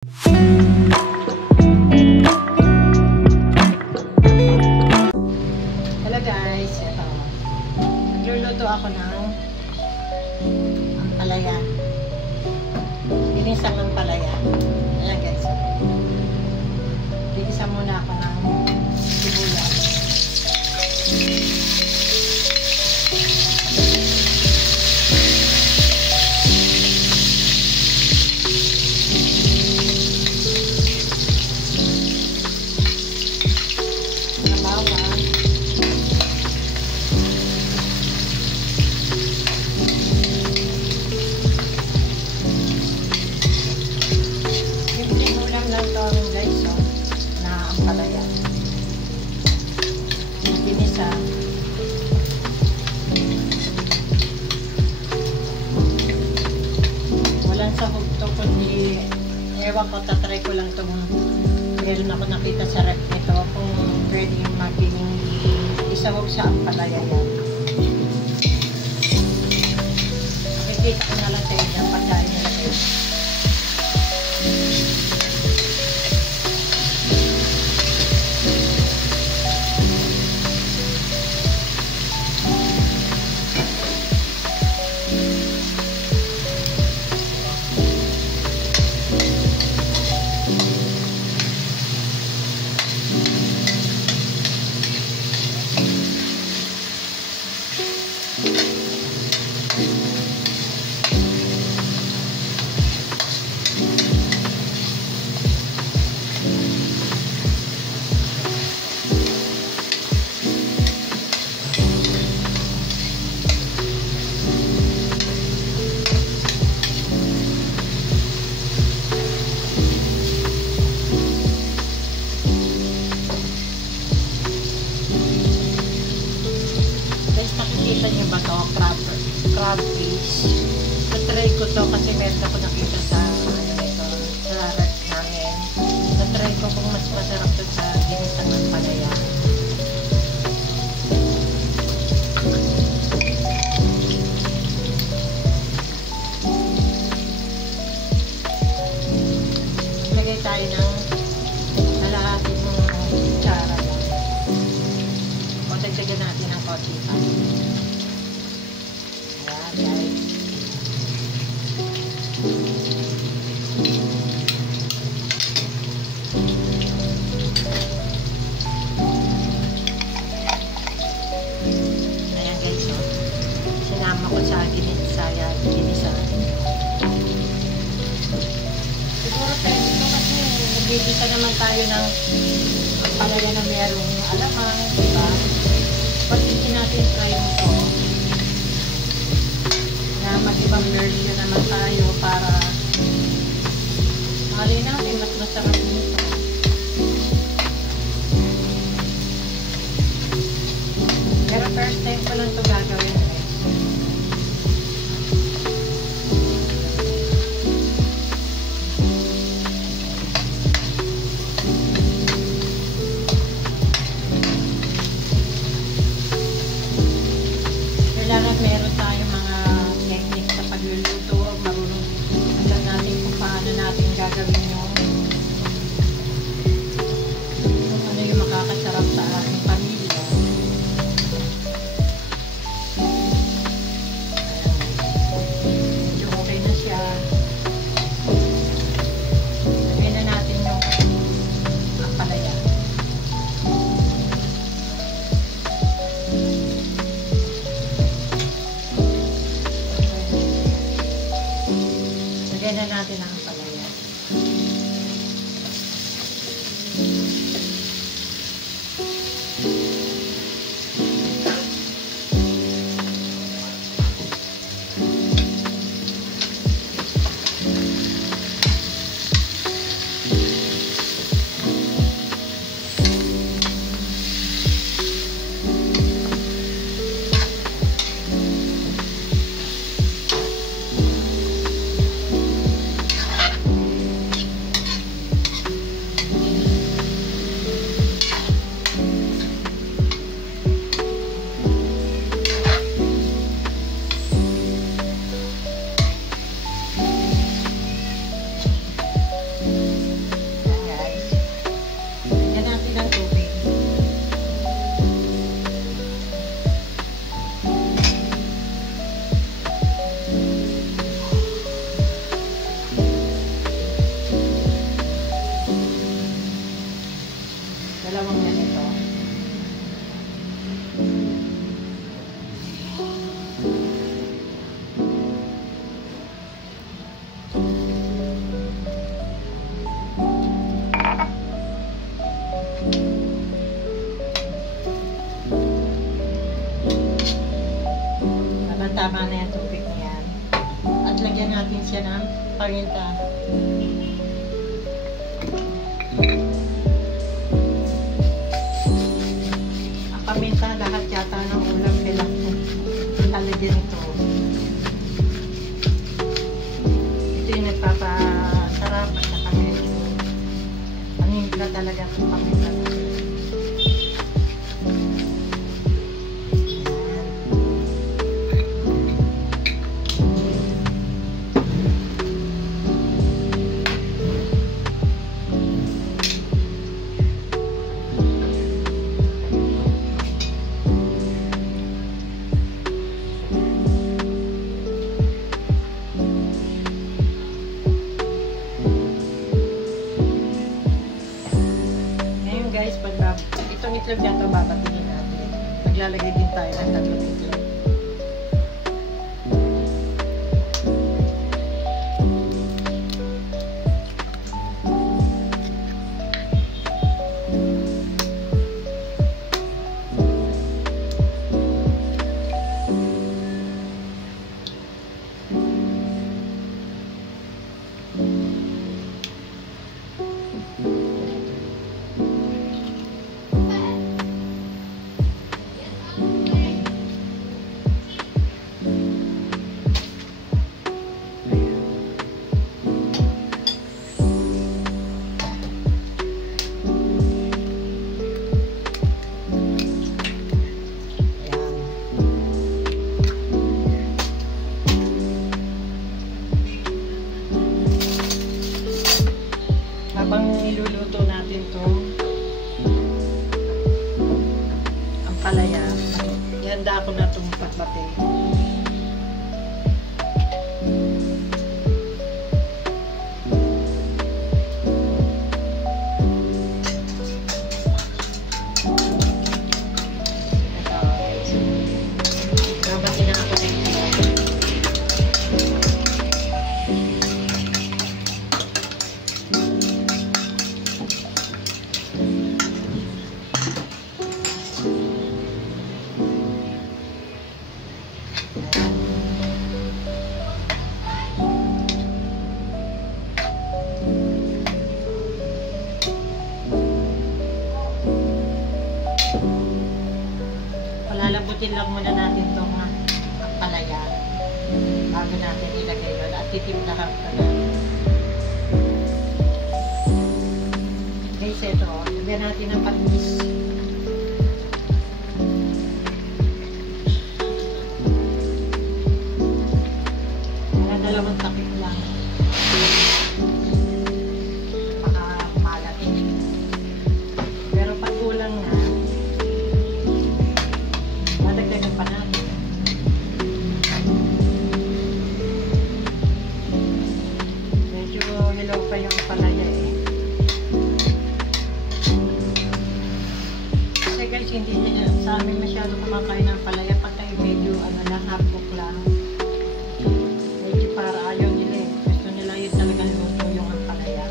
Hello guys, ito. Nagluluto ako ng ampalaya. Ginisang ampalaya. Ayan guys. Gigisa muna ako ng sibuyas. Walang sahog to, kundi ewan ko, tatry ko lang itong meron ako nakita sa rep nito kung pwede maging isahog sa ampalaya yan. Makikita ko na lang sa inyo pagkain nila kayo. Nakikita niyo ba ito? Crab fish. Na-try ko to kasi meron ako nakita sa sa rep namin. Na-try ko kung mas masarap to sa ginisang ampalaya. Lagay tayo ng kalahati ng kutsara lang. O dagdagan natin ng konti pa. Ayan guys. Ayan guys, oh. Sinama ko sa ginisa. Siguro pwede ito kasi nabibisa naman tayo ng ampalaya na merong alamang, diba? Pag hindi natin try mo ito na mag-ibang version naman tayo para mahalin natin mas masarap nito. Pero first time ko lang ito gagawin. Kailangan meron tayong mga technique sa pagluluto, marunong alam natin kung paano natin gagawin yung ano yung makakasarap sa ating pamilya. paminta. Ang paminta lahat yata ng ulam kailangan lalagyan ito. Ito yung nagpapasarap at saka medyo paminta talaga ang paminta. Guys, itong itlog na ito babatingin natin. Maglalagay din tayo ng 3 itlog. Habang niluluto natin to ang palaya, ihanda ko na itong patbate. Babati na ako ng palalabutin lang muna natin itong palaya bago natin ilagay doon at titimplahan ka na. Guys, ito, lagyan natin ng patis. Mga 2 takip lang. Baka malat. Pero pag kulang na, madagdagan pa natin. Medyo hilaw pa yung palaya eh. Kasi guys, hindi sa amin masyado kumakain ng palaya pagka medyo lang, half cook lang. Medyo para ayaw nila eh. Gusto nila yun talagang luto yung palaya.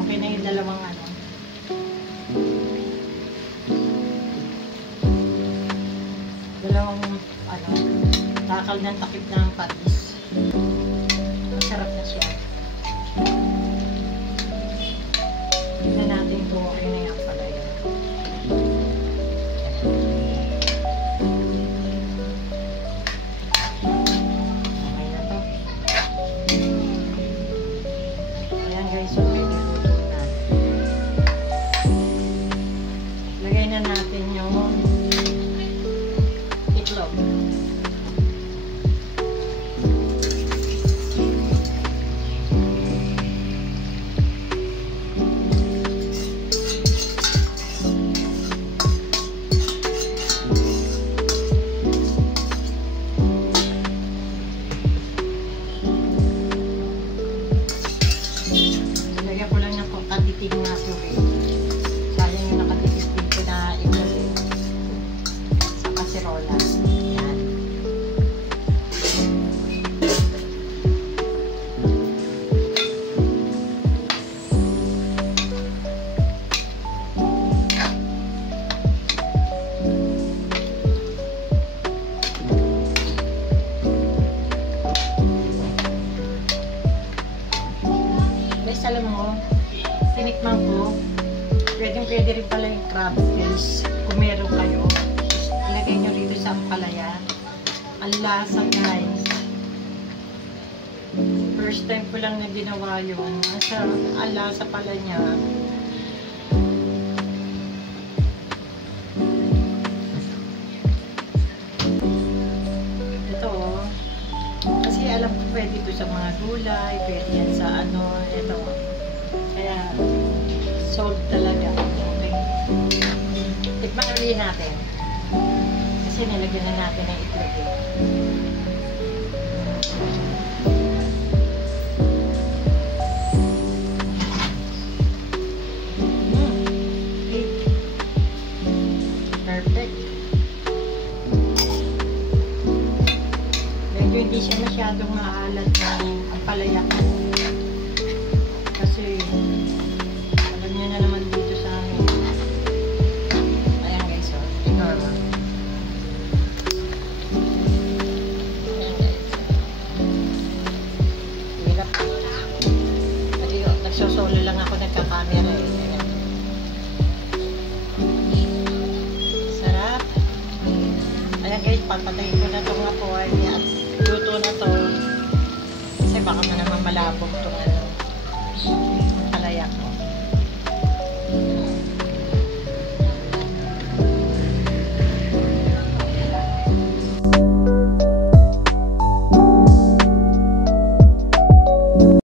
Okay na yung dalawang takal ng takip ng patis. Masarap na siya. Tignan natin ito, okay na yung palaya. Okay na to. Ayan guys, so pwede luto na. Lagay na natin yung itlog. pwede rin pala yung crabs guys. Kung meron kayo, ilagay nyo rito sa ampalaya. Ang lasa guys. First time ko lang na ginawa yun. Ang lasa pala niya. Ito, kasi alam ko pwede ito sa mga gulay, pwede yan sa ano, ito. Kaya, sold talaga. Okay. Tikman ulit natin. Kasi nilagyan na natin ng itlog. Perfect. Medyo hindi siya masyadong maalat ng ampalaya ko. Kasi alam niyo na naman dito sa amin. Ayan guys, oh. Ignore mo. Ayan guys. Hirap. Kasi nagsosolo lang ako nagka-camera eh. Ayan. Sarap. Ayan guys, papatayin ko na itong apoy at luto na to. Kasi baka naman malabog itong ano.